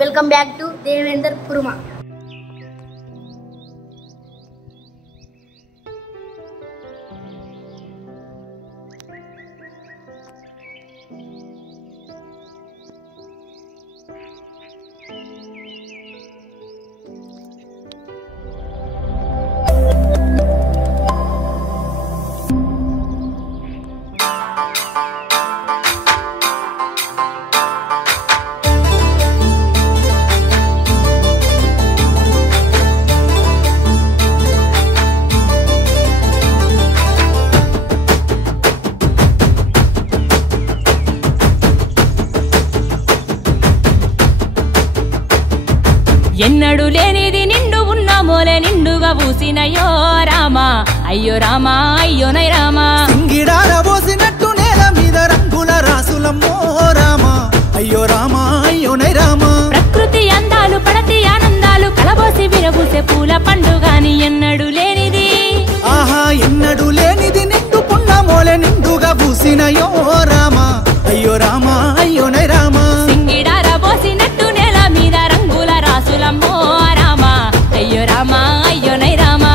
Welcome back to Devender Puruma. ఎన్నడు లేనిది నిండు ఉన్న మోలే నిండుగా పూసినయో రామా అయ్యో రామా అయ్యోనై రామా సింగిడార పోసినట్టు నేల మీద రంగుల రాసులమ్మో రామా అయ్యో రామా అయ్యోనై రామా ప్రకృతి అందాలు పడతి ఆనందాలు కలబోసి విరబూసే పూల పండుగాని ఎన్నడు లేనిది ఆహా ఎన్నడు లేనిది నిండు పున్న మోలే నిండుగా పూసినయో రామా అయ్యో రామా అయ్యోనై రామా సింగిడార పోసినట్టు నేల మీద రంగుల రాసులమ్మో రామా అయ్యో రామా అయ్యోనై రామా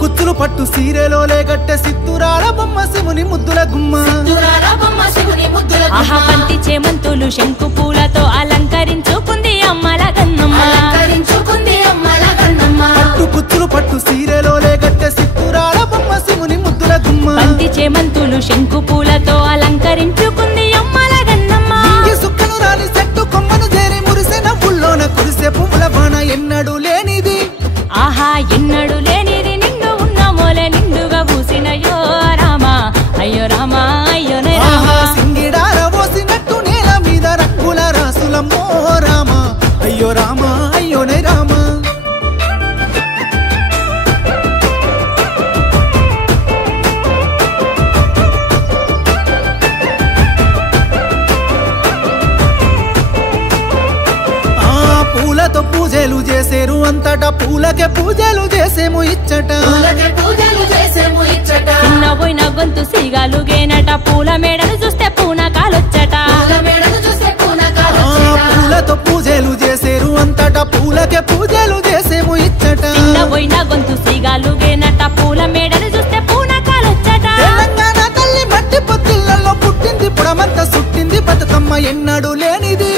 కుచ్చులు పట్టు సీరెలో లేగట్టె సిత్తురాల బొమ్మ శివుని ముద్దుల గుమ్మ ఆహా బంతి చేమంతులు శంకు పూలతో అలంకరించుకుంది అమ్మల గన్నమ్మ పట్టు కుచ్చులు పట్టు సీరెలో లేగట్టె సిత్తురాల బొమ్మ శివుని ముద్దుల గుమ్మ బంతి చేమంతులు శంకు పూలతో అలంకరించుకుంది అమ్మల గన్నమ్మ సుక్కను రాని చెట్టు కొమ్మను చేరి మురిసె నవ్వుల్లోన కురిసె పువ్వుల బాణ ఎన్నడు లేనిది ఆహా ఎన్నడు లేనిది నిండు ఉన్న మోలే నిండుగా పూసినయో రామా అయ్యో రామా అయ్యోనే రామా సింగిడార పోసినట్టు నేల మీద రంగుల రాసులమ్మో రామా అయ్యో రామా అయ్యోనే రామా పూలతో పూజలు చేసేరు అంతటా పూలకే పూజలు చేసేము ఇచ్చట చిన్న పోయిన గొంతు సిగాలుగేనట పూల మేడలు చూస్తే పూనకాలొచ్చట పూలతో పూజలు చేసేరు అంతటా పూలకే పూజలు చేసేము ఇచ్చట చిన్న పోయిన గొంతు సిగాలుగేనట పూల మేడలు చూస్తే పూనకాలొచ్చట తెలంగాణ తల్లి మట్టి పొత్తిళ్లలో పుట్టింది పుడమంతా సుట్టింది బతుకమ్మ ఎన్నడు లేనిది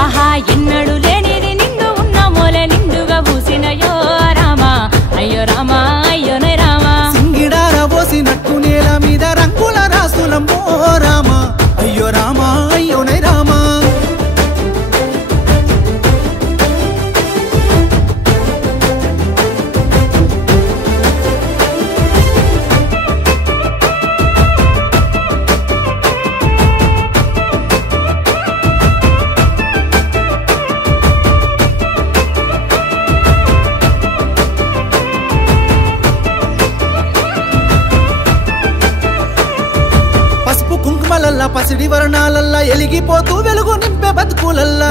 ఆహా ఎన్నడు లేనిది నిండు ఉన్న మోలే నిండుగా పూసినయో రామా అయ్యో రామా అయ్యోనే రామా సింగిడార పోసినట్టు నేల మీద రంగుల రాసులమ్మో రామా అయ్యో రామా అయ్యోనే రామా కుంకుమలల్లా పసిడి వర్ణాలల్లా ఎలిగిపోతూ వెలుగు నింపే బతుకులల్లా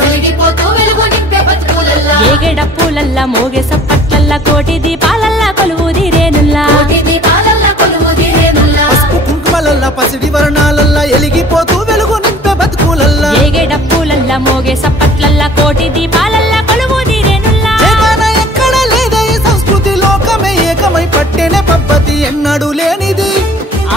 ఏగెడ పూలల్లా మోగే సప్పట్లల్లా కోటి దీపాలల్లా కొలువుది రేనుల్లా పసుపు కుంకుమలల్లా పసిడి వర్ణాలల్లా ఎలిగిపోతూ వెలుగు నింపే బతుకులల్లా ఏగెడ పూలల్లా మోగే సప్పట్లల్లా కోటి దీపాలల్లా కొలువుది రేనుల్లా ఎక్కడ లేదే ఈ సంస్కృతి లోకమే ఏకమై పట్టేనే పద్ధతి ఎన్నడు లేనిది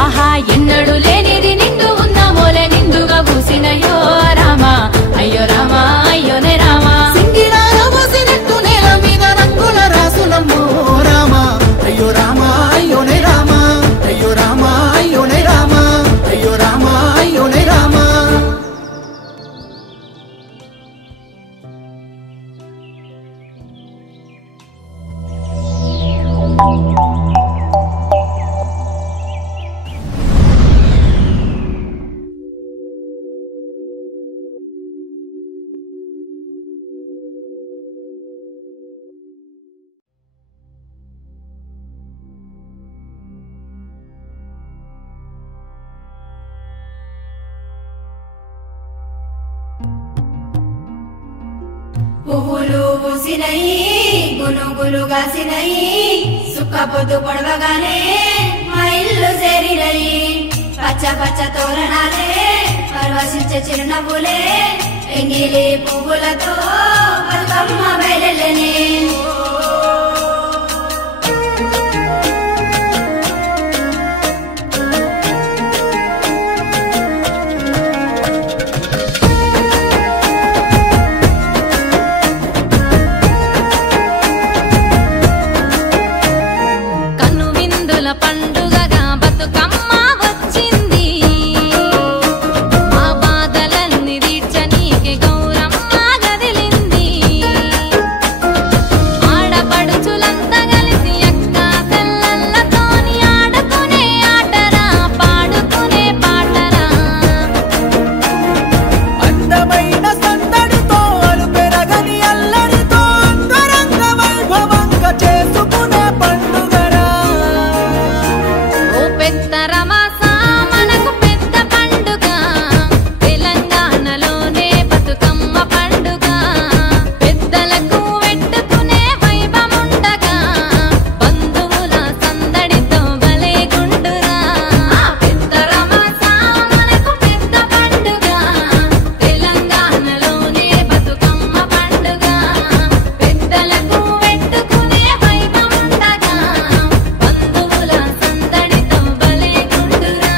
ఆహా ఎన్నడు లేనిది నిండు ఉన్న మోలే నిండుగా పూసినయో రామా అయ్యో రామా అయ్యోనే రామా సింగిడార పోసినట్టు నేల మీద రంగుల రాసులమ్మో రామా అయ్యో రామా అయ్యోనే రామా అయ్యో రామా అయ్యోనే రామా అయ్యో రామా అయ్యోనే రామా పూసినయి గునుగులుగాసినయి సుక్క పొద్దు పొడవగానే మా ఇల్లు చేరినయి పచ్చ పచ్చ తోరణాలే పరవశించే చిరునవ్వులే ఎంగిలి పువ్వులతో బతుకమ్మ బయలునే పండుగగా బతుకమ్మ వచ్చింది మా బాధలన్నీ తీర్చనీకి గౌరమ్మ గదిలింది ఆడపడుచులంతా కలిసి అక్క చెల్లెళ్ళతోని ఆడుకునే ఆటరా పాడుకునే పాటరా అందమైన సందడితో పెరగని అల్లరితో అంగరంగ వైభవంగా చేసుకునే పండుగరా పెద్ద రమాస మనకు పెద్ద పండుగ తెలంగాణలోనే బతుకమ్మ పండుగ పెద్దలకు పెట్టుకునే వైభముండగా బంధువుల సందడితో భలే గుండురా పెద్ద రమాస మనకు పెద్ద పండుగ తెలంగాణలోనే బతుకమ్మ పండుగ పెద్దలకు పెట్టుకునే వైభముండగా బంధువుల సందడితో భలే గుండురా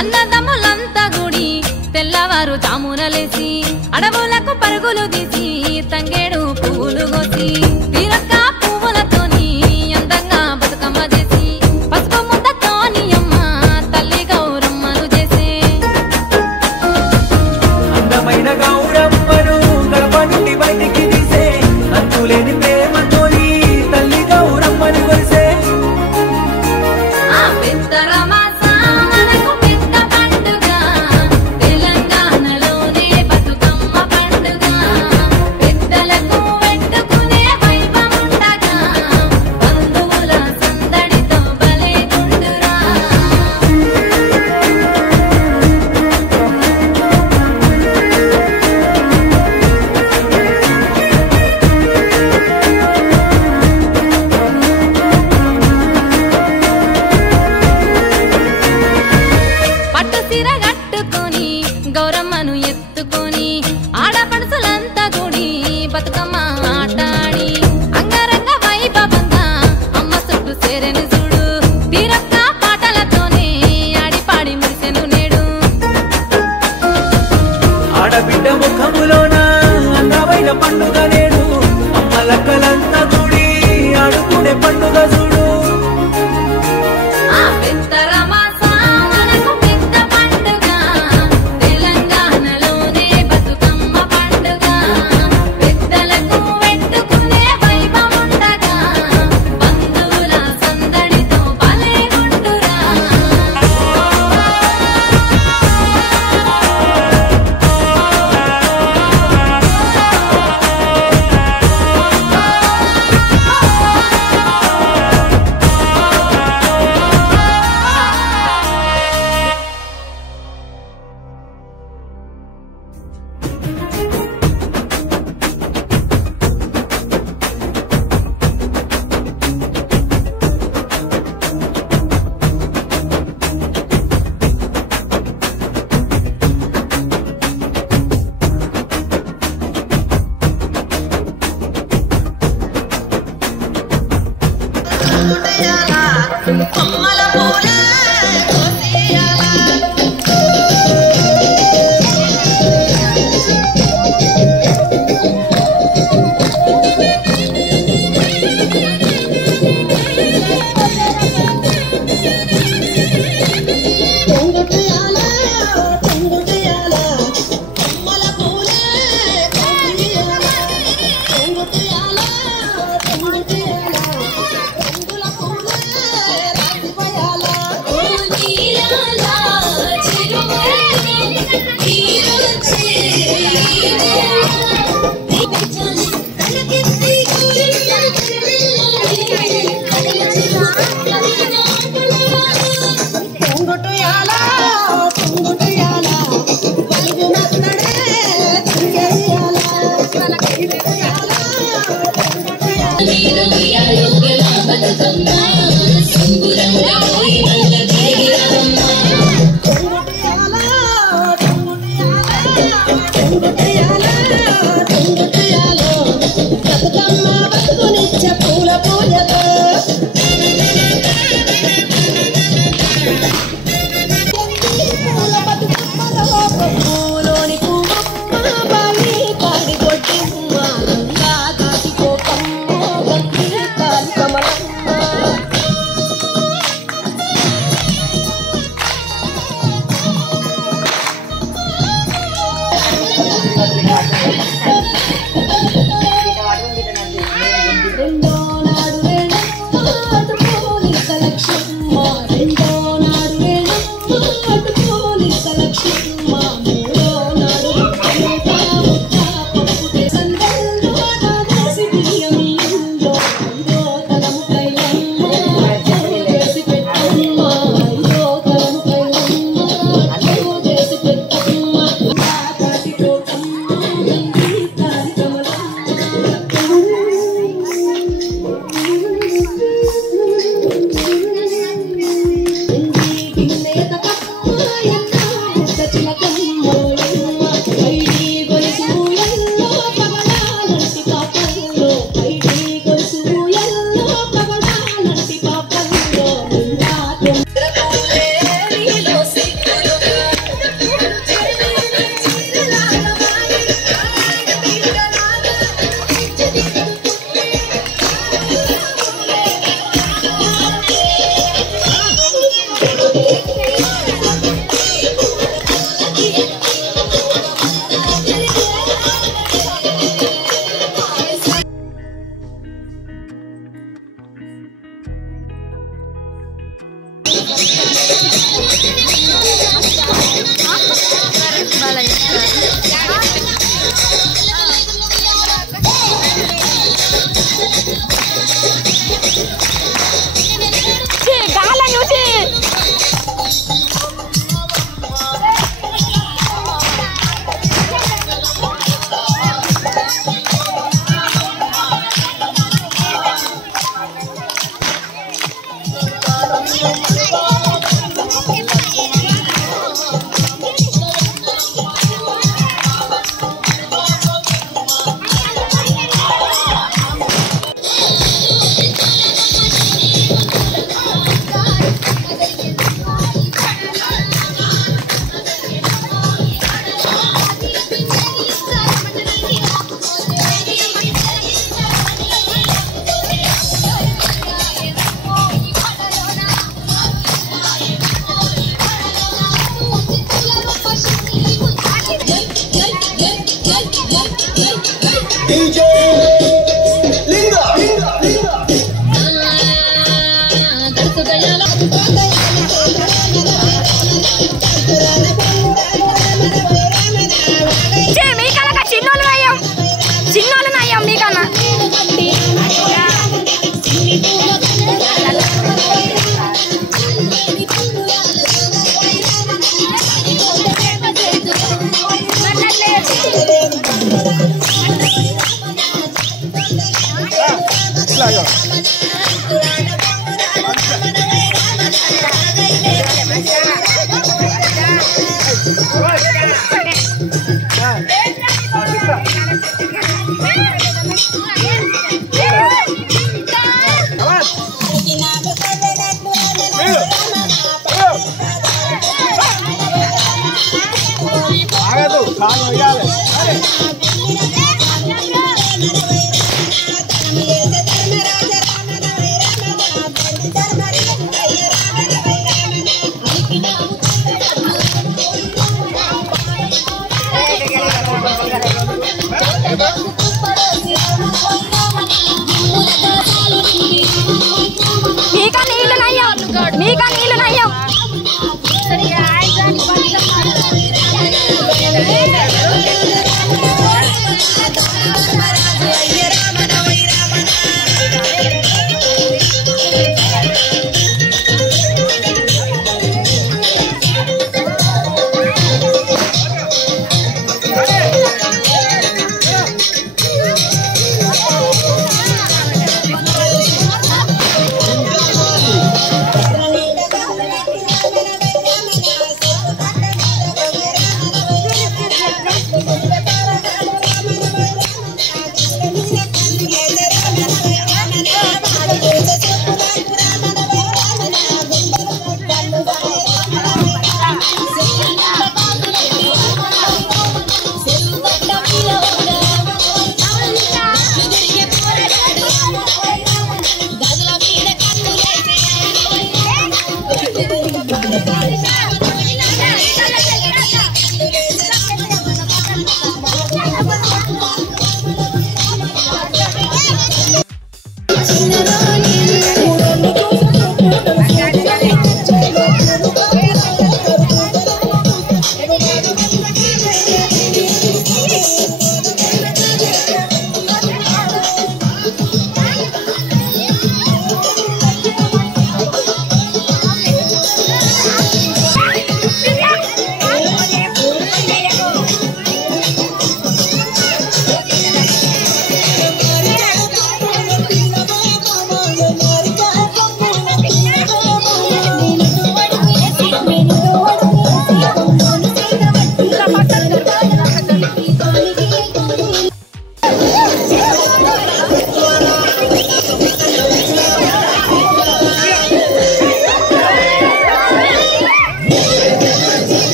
అన్నదమ్ములంతా గుడి తెల్లవారు జామునలేసి అడవులకు పరుగులు తీసి తంగేడు పువ్వులు కోసి తీరక్క పువ్వులతోని అందంగా బతుకమ్మ చేసి పసుపు ముద్దతోని అమ్మ తల్లి గౌరమ్మను చేసే అందమైన గౌరమ్మను గడప నుండి బయటికి తీసే అంతులేని ప్రేమతోని తల్లి గౌరమ్మని కొలిసే పెద్ద రమాస మనకు పెద్ద పండుగ తెలంగాణలోనే బతుకమ్మ పండుగ పెద్దలకు పెట్టుకునే వైభముండగా బంధువుల సందడితో భలే గుండురా పట్టు సీర కట్టుకొని గౌరమ్మను ఎత్తుకొని ఆడపడుసులంతా గుడి బతుకమ్మ ఆటాడి అంగరంగ వైభవంగా అమ్మ చుట్టూ సేరెను చూడు తీరక్క పాటలతోనే ఆడిపాడి మురిసెను నేడు ఆడబిడ్డ ముఖములోన అందమైన పండుగ నేడు అమ్మలక్కలంతా గుడి ఆడుకునే పండుగ చూడు పెద్ద రమాస మనకు పెద్ద పండుగ తెలంగాణలోనే బతుకమ్మ పండుగ పెద్దలకు పెట్టుకునే వైభముండగా బంధువుల సందడితో భలే గుండురా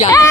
Yeah.